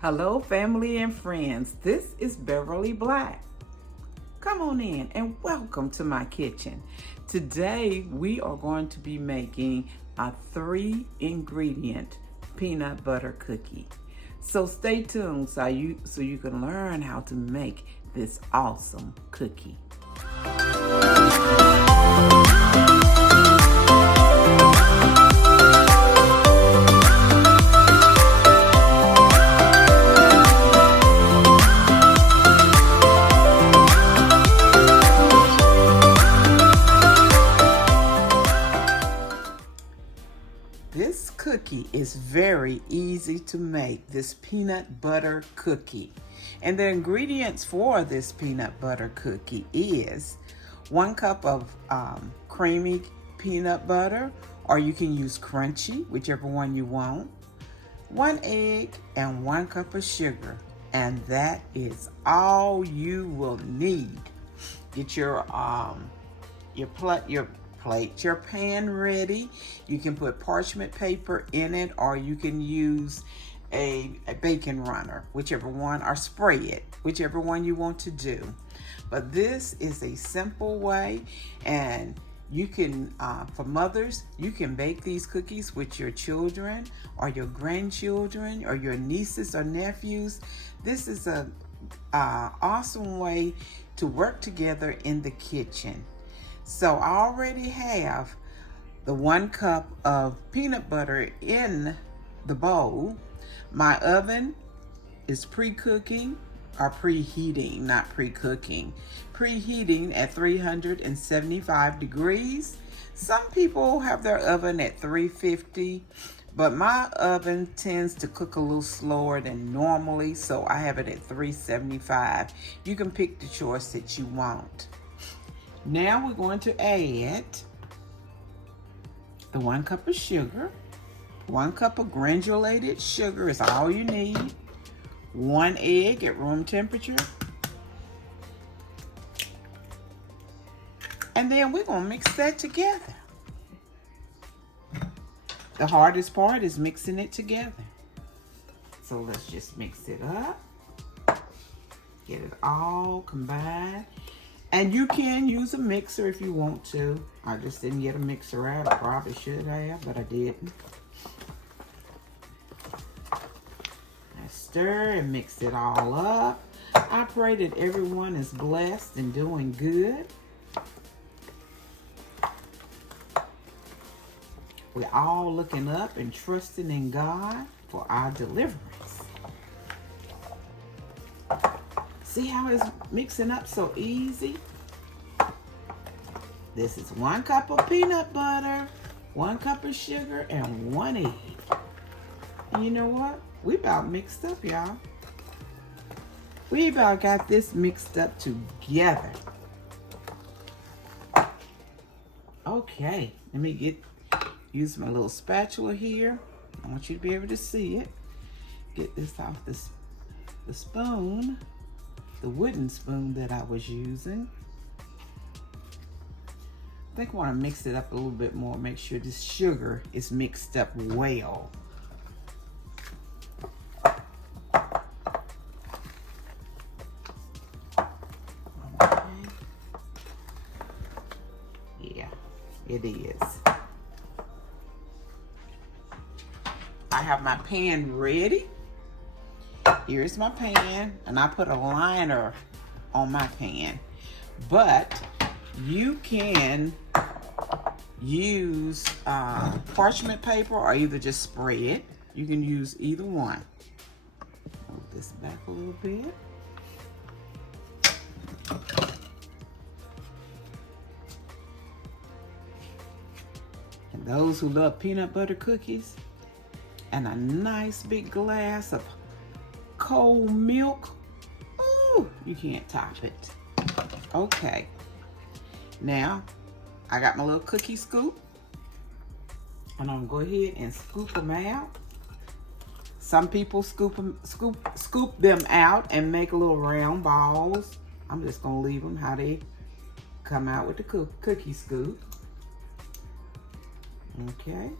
Hello, family and friends. This is Beverly Black. Come on in and welcome to my kitchen. Today, we are going to be making a 3-ingredient peanut butter cookie. So stay tuned so you can learn how to make this awesome cookie. This cookie is very easy to make, this peanut butter cookie. And the ingredients for this peanut butter cookie is 1 cup of creamy peanut butter, or you can use crunchy, whichever one you want, 1 egg, and 1 cup of sugar. And that is all you will need. Get your pan ready. You can put parchment paper in it, or you can use a baking runner, whichever one, or spray it, whichever one you want to do. But this is a simple way, and you can, for mothers, you can bake these cookies with your children or your grandchildren or your nieces or nephews. This is a awesome way to work together in the kitchen. So I already have the 1 cup of peanut butter in the bowl. My oven is pre-cooking, or preheating, not pre-cooking. Preheating at 375 degrees. Some people have their oven at 350, but my oven tends to cook a little slower than normally, so I have it at 375. You can pick the choice that you want. Now we're going to add the 1 cup of sugar. 1 cup of granulated sugar is all you need. 1 egg at room temperature. And then we're going to mix that together. The hardest part is mixing it together. So let's just mix it up. Get it all combined. And you can use a mixer if you want to. I just didn't get a mixer out. I probably should have, but I didn't. I stir and mix it all up. I pray that everyone is blessed and doing good. We're all looking up and trusting in God for our deliverance. See how it's mixing up so easy? This is 1 cup of peanut butter, 1 cup of sugar, and 1 egg. And you know what? We about mixed up, y'all. We about got this mixed up together. Okay, let me use my little spatula here. I want you to be able to see it. Get this off the spoon. The wooden spoon that I was using. I think I want to mix it up a little bit more, make sure this sugar is mixed up well. Okay. Yeah, it is. I have my pan ready. Here's my pan, and I put a liner on my pan. But you can use parchment paper or either just spray it. You can use either one. Move this back a little bit. And those who love peanut butter cookies and a nice big glass of cold milk, ooh, you can't top it. Okay, now I got my little cookie scoop, and I'm gonna go ahead and scoop them out. Some people scoop them out and make little round balls. I'm just gonna leave them how they come out with the cookie scoop. Okay.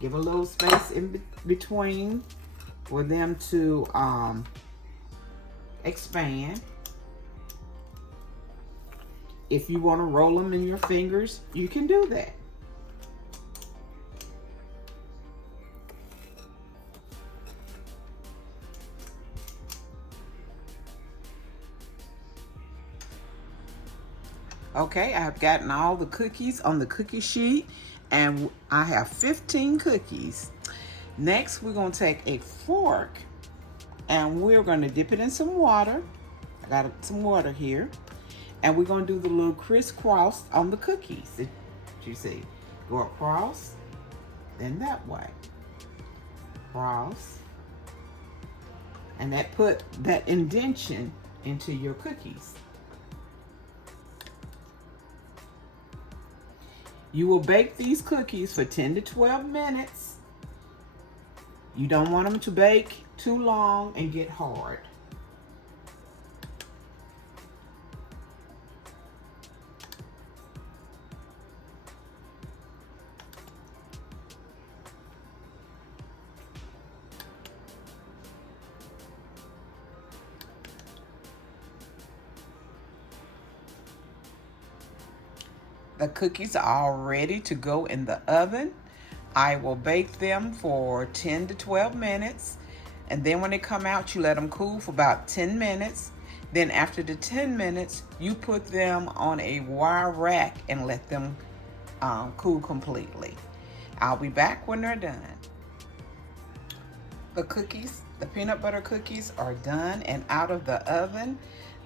Give a little space in between for them to expand. If you want to roll them in your fingers, you can do that. Okay, I've gotten all the cookies on the cookie sheet, and I have 15 cookies. Next, we're going to take a fork and we're going to dip it in some water. I got some water here. And we're going to do the little crisscross on the cookies. That you see. Go across, then that way. Cross. And that put that indentation into your cookies. You will bake these cookies for 10 to 12 minutes. You don't want them to bake too long and get hard. The cookies are all ready to go in the oven. I will bake them for 10 to 12 minutes. And then when they come out, you let them cool for about 10 minutes. Then after the 10 minutes, you put them on a wire rack and let them cool completely. I'll be back when they're done. The cookies, the peanut butter cookies are done and out of the oven.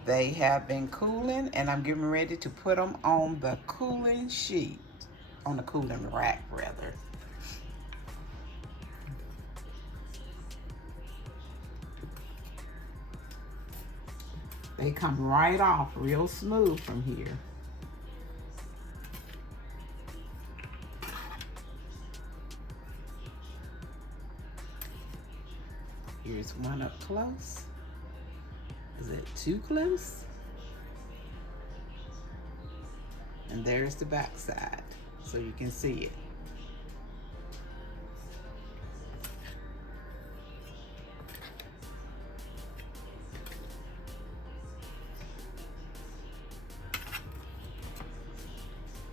They have been cooling, and I'm getting ready to put them on the cooling sheet, on the cooling rack rather. They come right off real smooth from here. Here's one up close. Is it too close? And there's the back side, so you can see it.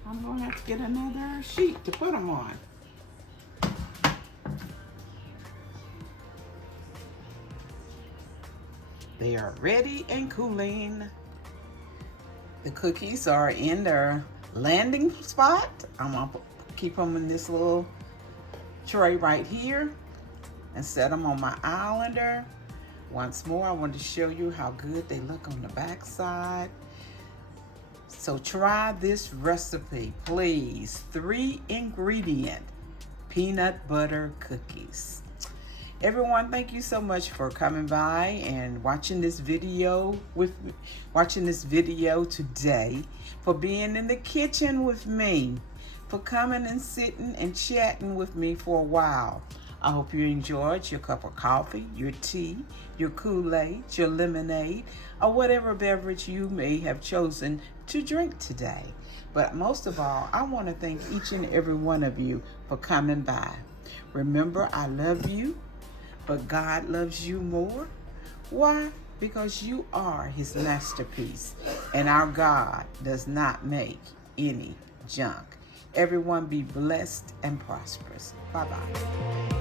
I'm gonna have to get another sheet to put them on. They are ready and cooling. The cookies are in their landing spot. I'm gonna keep them in this little tray right here and set them on my islander. Once more, I want to show you how good they look on the back side. So try this recipe, please. 3-ingredient peanut butter cookies. Everyone, thank you so much for coming by and watching this video with me, watching this video today, for being in the kitchen with me, for coming and sitting and chatting with me for a while. I hope you enjoyed your cup of coffee, your tea, your Kool-Aid, your lemonade, or whatever beverage you may have chosen to drink today. But most of all, I want to thank each and every one of you for coming by. Remember, I love you, but God loves you more. Why? Because you are his masterpiece, and our God does not make any junk. Everyone be blessed and prosperous. Bye-bye.